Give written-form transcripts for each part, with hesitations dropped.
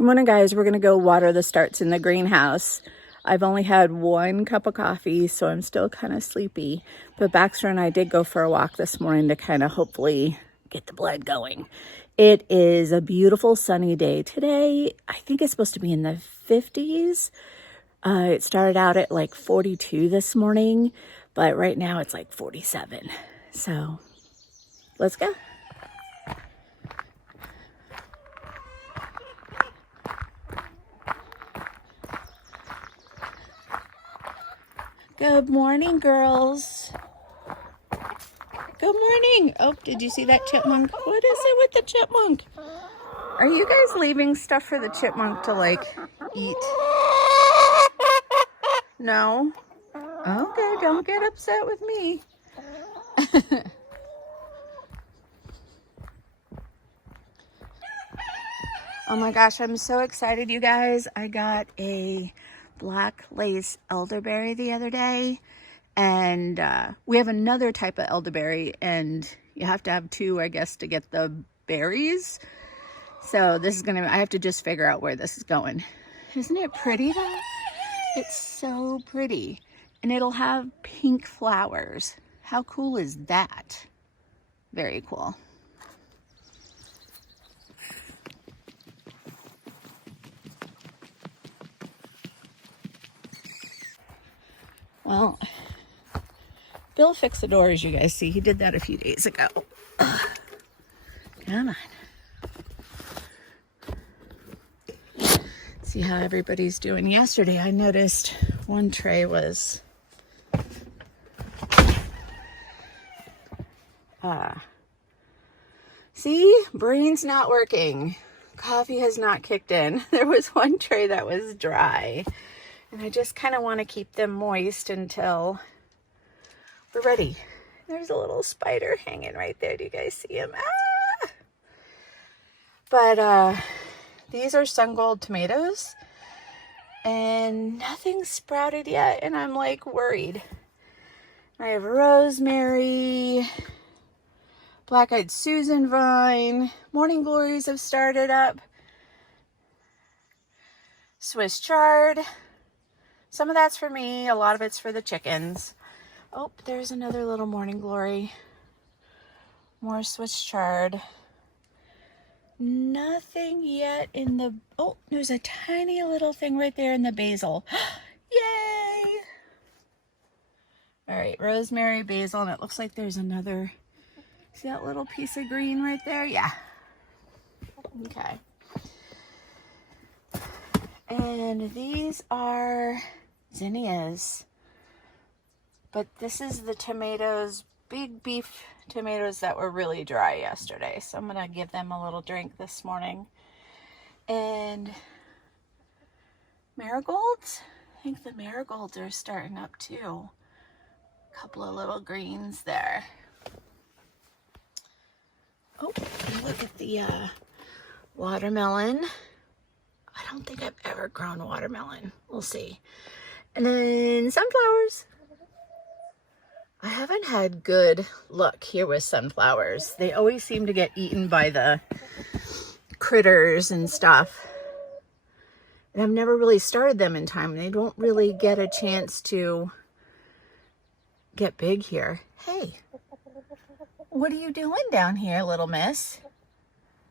Good morning, guys. We're going to go water the starts in the greenhouse. I've only had 1 cup of coffee, so I'm still kind of sleepy. But Baxter and I did go for a walk this morning to kind of hopefully get the blood going. It is a beautiful sunny day today. I think it's supposed to be in the 50s. It started out at like 42 this morning, but right now it's like 47. So let's go. Good morning, girls. Good morning. Oh, did you see that chipmunk? What is it with the chipmunk? Are you guys leaving stuff for the chipmunk to like eat? No? Okay, don't get upset with me. Oh my gosh, I'm so excited, you guys. I got a black lace elderberry the other day, and we have another type of elderberry, and you have to have 2, I guess, to get the berries. So this is I have to just figure out where this is going. Isn't it pretty though? It's so pretty, and it'll have pink flowers. How cool is that? Very cool. Well, Bill fixed the door, as you guys see. He did that a few days ago. Ugh. Come on. See how everybody's doing. Yesterday, I noticed one tray was see, brain's not working. Coffee has not kicked in. There was one tray that was dry, and I just kind of want to keep them moist until we're ready. There's a little spider hanging right there. Do you guys see him? Ah! But these are sun gold tomatoes, and nothing's sprouted yet, and I'm like worried. I have rosemary, black-eyed Susan vine, morning glories have started up, Swiss chard. Some of that's for me, a lot of it's for the chickens. Oh, there's another little morning glory. More Swiss chard. Nothing yet in the, oh, there's a tiny little thing right there in the basil. Yay! All right, rosemary, basil, and it looks like there's another, see that little piece of green right there? Yeah. Okay. And these are zinnias. But this is the tomatoes, big beef tomatoes that were really dry yesterday. So I'm going to give them a little drink this morning. And marigolds? I think the marigolds are starting up too. A couple of little greens there. Oh, and look at the watermelon. I don't think I've ever grown watermelon. We'll see. And then sunflowers. I haven't had good luck here with sunflowers. They always seem to get eaten by the critters and stuff. And I've never really started them in time. They don't really get a chance to get big here. Hey, what are you doing down here, little miss?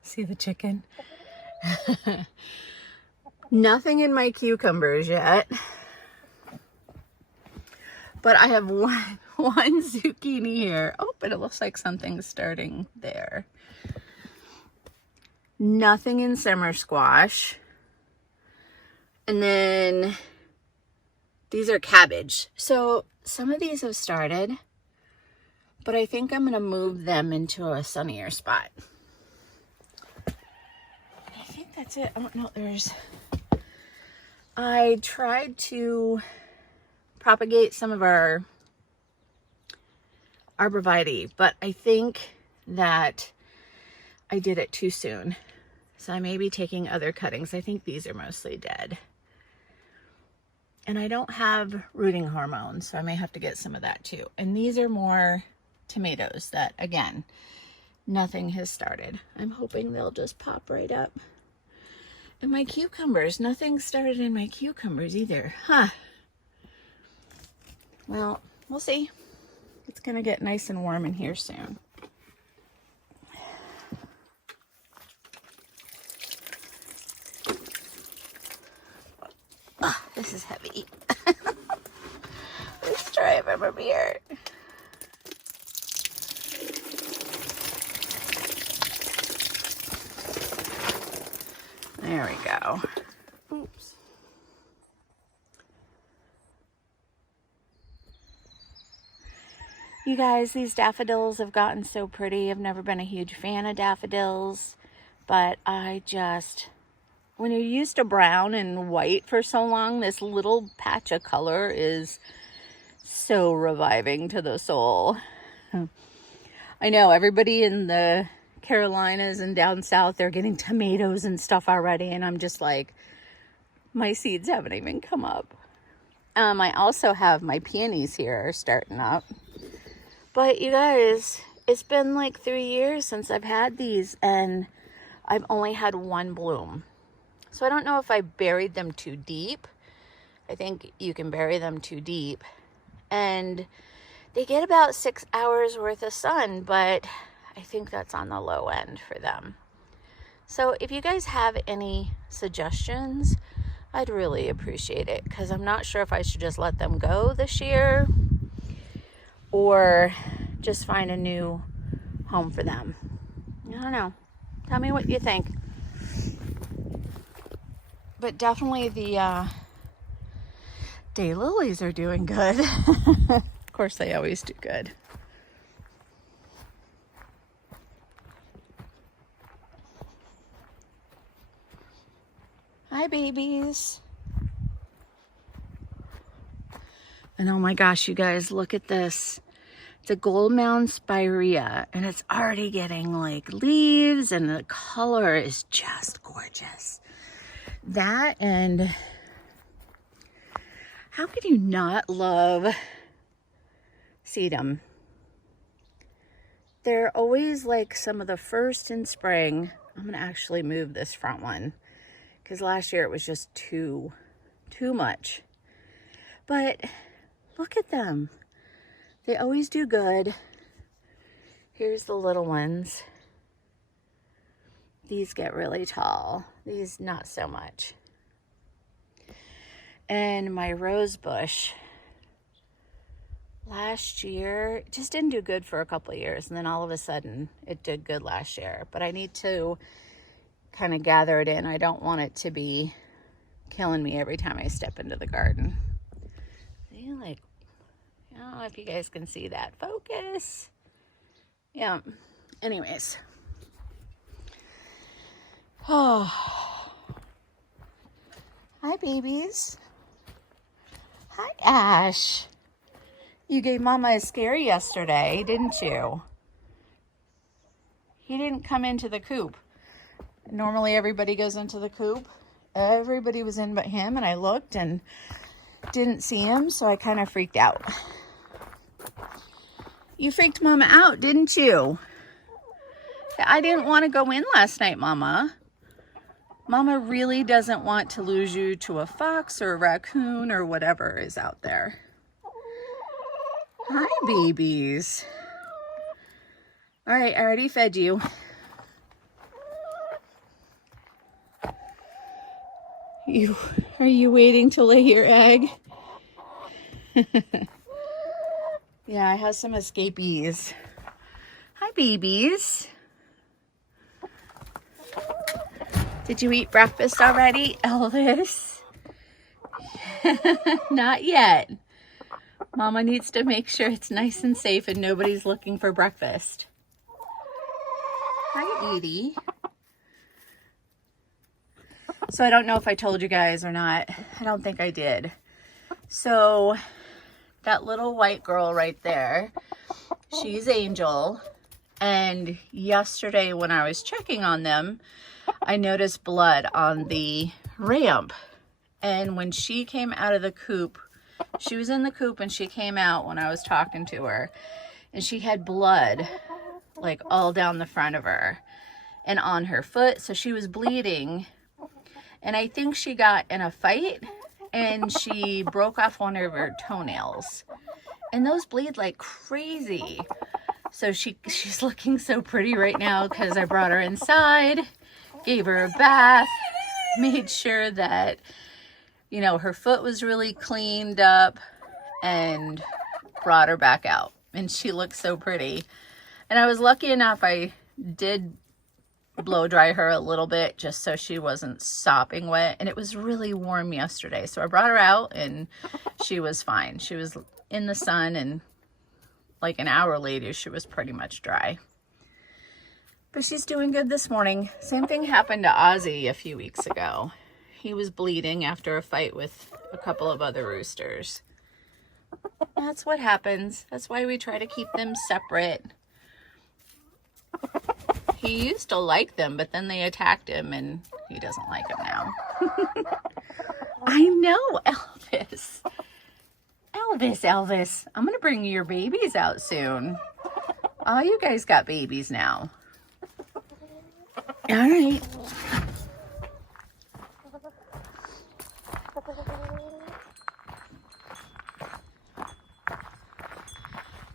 See the chicken? Nothing in my cucumbers yet. But I have one zucchini here. Oh, but it looks like something's starting there. Nothing in summer squash. And then these are cabbage. So some of these have started, but I think I'm going to move them into a sunnier spot. I think that's it. Oh, no, I tried to propagate some of our arborvitae, but I think that I did it too soon. So I may be taking other cuttings. I think these are mostly dead. And I don't have rooting hormones, so I may have to get some of that too. And these are more tomatoes that, again, nothing has started. I'm hoping they'll just pop right up. And my cucumbers, nothing started in my cucumbers either. Huh. Well, we'll see. It's gonna get nice and warm in here soon. Oh, this is heavy. Let's try it from over here. There we go. Oops. You guys, these daffodils have gotten so pretty. I've never been a huge fan of daffodils, but when you're used to brown and white for so long, this little patch of color is so reviving to the soul. I know everybody in the Carolinas and down south, they're getting tomatoes and stuff already, and I'm just like, my seeds haven't even come up. I also have my peonies here starting up. But you guys, it's been like 3 years since I've had these, and I've only had one bloom. So I don't know if I buried them too deep. I think you can bury them too deep. And they get about 6 hours worth of sun, but I think that's on the low end for them. So if you guys have any suggestions, I'd really appreciate it, because I'm not sure if I should just let them go this year or just find a new home for them. I don't know. Tell me what you think. But definitely the daylilies are doing good. Of course, they always do good. Hi, babies. And oh my gosh, you guys, look at this. It's a gold mound spirea, and it's already getting like leaves, and the color is just gorgeous. That, and how could you not love sedum? They're always like some of the first in spring. I'm gonna actually move this front one, because last year it was just too much. But look at them. They always do good. Here's the little ones. These get really tall. These not so much. And my rose bush, last year, it just didn't do good for a couple of years. And then all of a sudden, it did good last year. But I need to kind of gather it in. I don't want it to be killing me every time I step into the garden. See, like, I don't know if you guys can see that. Focus. Yeah. Anyways. Oh. Hi, babies. Hi, Ash. You gave Mama a scare yesterday, didn't you? He didn't come into the coop. Normally everybody goes into the coop. Everybody was in but him, and I looked and didn't see him, so I kind of freaked out. You freaked Mama out, didn't you? I didn't want to go in last night, Mama. Mama really doesn't want to lose you to a fox or a raccoon or whatever is out there. Hi, babies. All right, I already fed you. Are you waiting to lay your egg? Yeah, I have some escapees. Hi, babies. Did you eat breakfast already, Elvis? Not yet. Mama needs to make sure it's nice and safe and nobody's looking for breakfast. Hi, Edie. So I don't know if I told you guys or not. I don't think I did. So that little white girl right there, she's Angel. And yesterday when I was checking on them, I noticed blood on the ramp. And when she came out of the coop, she was in the coop and she came out when I was talking to her. And she had blood like all down the front of her and on her foot. So she was bleeding. And I think she got in a fight and she broke off one of her toenails. And those bleed like crazy. So she's looking so pretty right now because I brought her inside, gave her a bath, made sure that, you know, her foot was really cleaned up, and brought her back out. And she looks so pretty. And I was lucky enough, I did blow dry her a little bit just so she wasn't sopping wet. And it was really warm yesterday. So I brought her out and she was fine. She was in the sun, and like an hour later, she was pretty much dry. But she's doing good this morning. Same thing happened to Ozzy a few weeks ago. He was bleeding after a fight with a couple of other roosters. That's what happens. That's why we try to keep them separate. He used to like them, but then they attacked him and he doesn't like them now. I know, Elvis. Elvis. I'm going to bring your babies out soon. Oh, you guys got babies now. All right.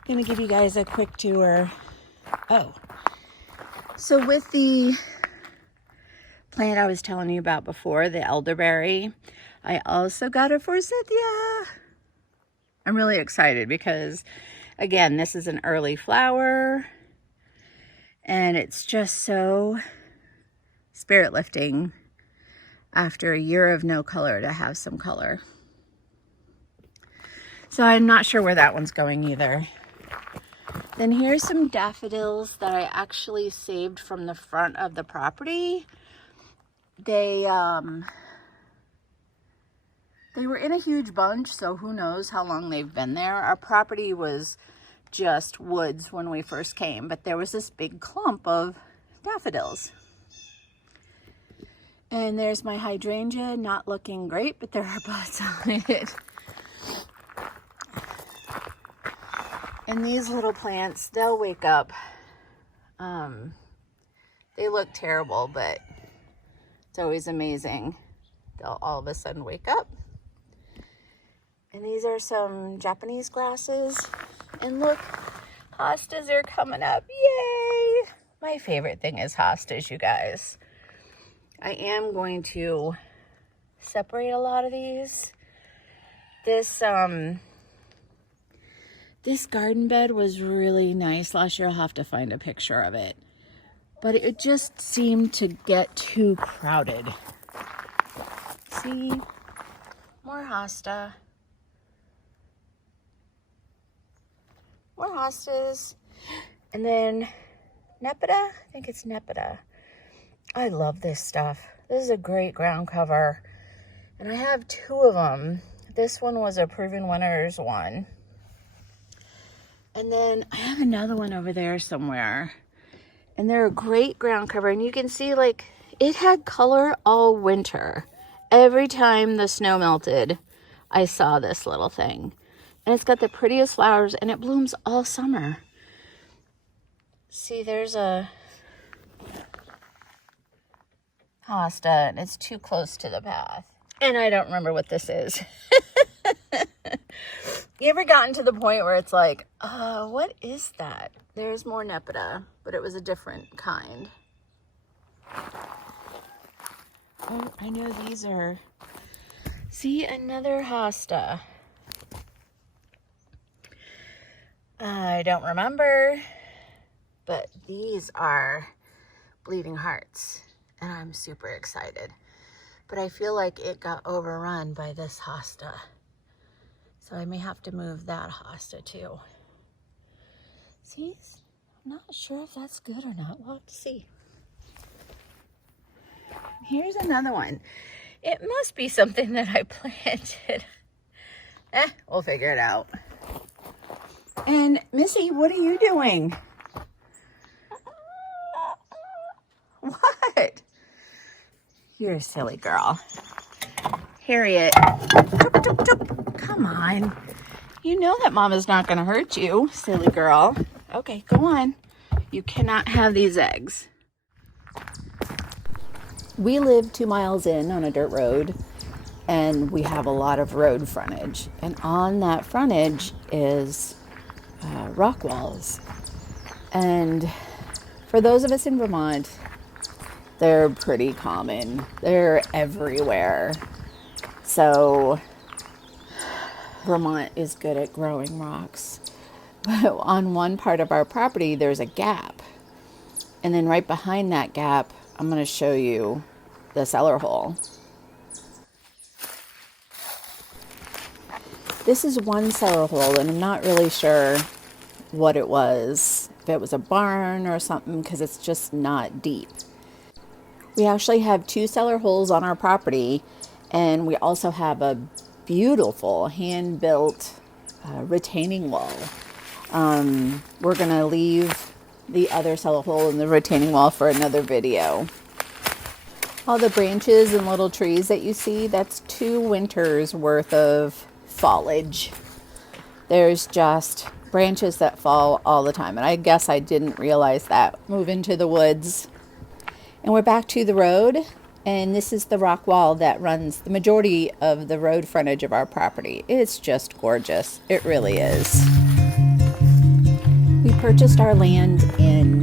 I'm going to give you guys a quick tour. Oh. So with the plant I was telling you about before, the elderberry, I also got a forsythia. I'm really excited because, again, this is an early flower, and it's just so spirit lifting after a year of no color to have some color. So I'm not sure where that one's going either. Then here's some daffodils that I actually saved from the front of the property. They were in a huge bunch, so who knows how long they've been there. Our property was just woods when we first came, but there was this big clump of daffodils. And there's my hydrangea, not looking great, but there are buds on it. And these little plants, they'll wake up. They look terrible, but it's always amazing. They'll all of a sudden wake up. And these are some Japanese grasses. And look, hostas are coming up. Yay! My favorite thing is hostas, you guys. I am going to separate a lot of these. This garden bed was really nice last year. I'll have to find a picture of it. But it just seemed to get too crowded. See? More hosta. More hostas. And then Nepeta. I think it's Nepeta. I love this stuff. This is a great ground cover. And I have two of them. This one was a Proven Winners one. And then I have another one over there somewhere. And they're a great ground cover. And you can see, like, it had color all winter. Every time the snow melted, I saw this little thing. And it's got the prettiest flowers, and it blooms all summer. See, there's a hosta, and it's too close to the path. And I don't remember what this is. You ever gotten to the point where it's like, what is that? There's more Nepeta, but it was a different kind. Oh, I know these are... See, another hosta. I don't remember, but these are bleeding hearts, and I'm super excited. But I feel like it got overrun by this hosta. So I may have to move that hosta too. See, I'm not sure if that's good or not. We'll have to see. Here's another one. It must be something that I planted. We'll figure it out. And Missy, what are you doing? What? You're a silly girl. Harriet. Come on. You know that Mama's not going to hurt you, silly girl. Okay, go on. You cannot have these eggs. We live 2 miles in on a dirt road, and we have a lot of road frontage. And on that frontage is rock walls. And for those of us in Vermont, they're pretty common. They're everywhere. So Vermont is good at growing rocks. On one part of our property, there's a gap. And then right behind that gap, I'm going to show you the cellar hole. This is one cellar hole, and I'm not really sure what it was. If it was a barn or something, because it's just not deep. We actually have 2 cellar holes on our property, and we also have a beautiful hand-built retaining wall. We're going to leave the other cellar hole in the retaining wall for another video. All the branches and little trees that you see, that's 2 winters worth of foliage. There's just branches that fall all the time, and I guess I didn't realize that. Move into the woods, and we're back to the road, and this is the rock wall that runs the majority of the road frontage of our property. It's just gorgeous. It really is. We purchased our land in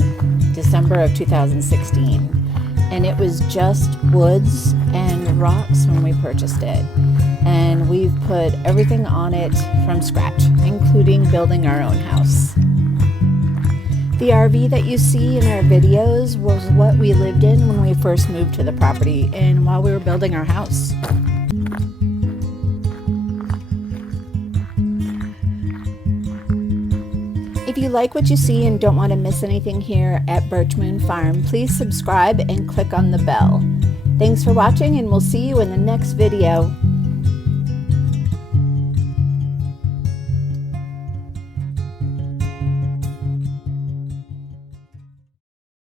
December of 2016, and it was just woods and rocks when we purchased it. And we've put everything on it from scratch, including building our own house. The RV that you see in our videos was what we lived in when we first moved to the property and while we were building our house. If you like what you see and don't want to miss anything here at Birch Moon Farm, please subscribe and click on the bell. Thanks for watching, and we'll see you in the next video.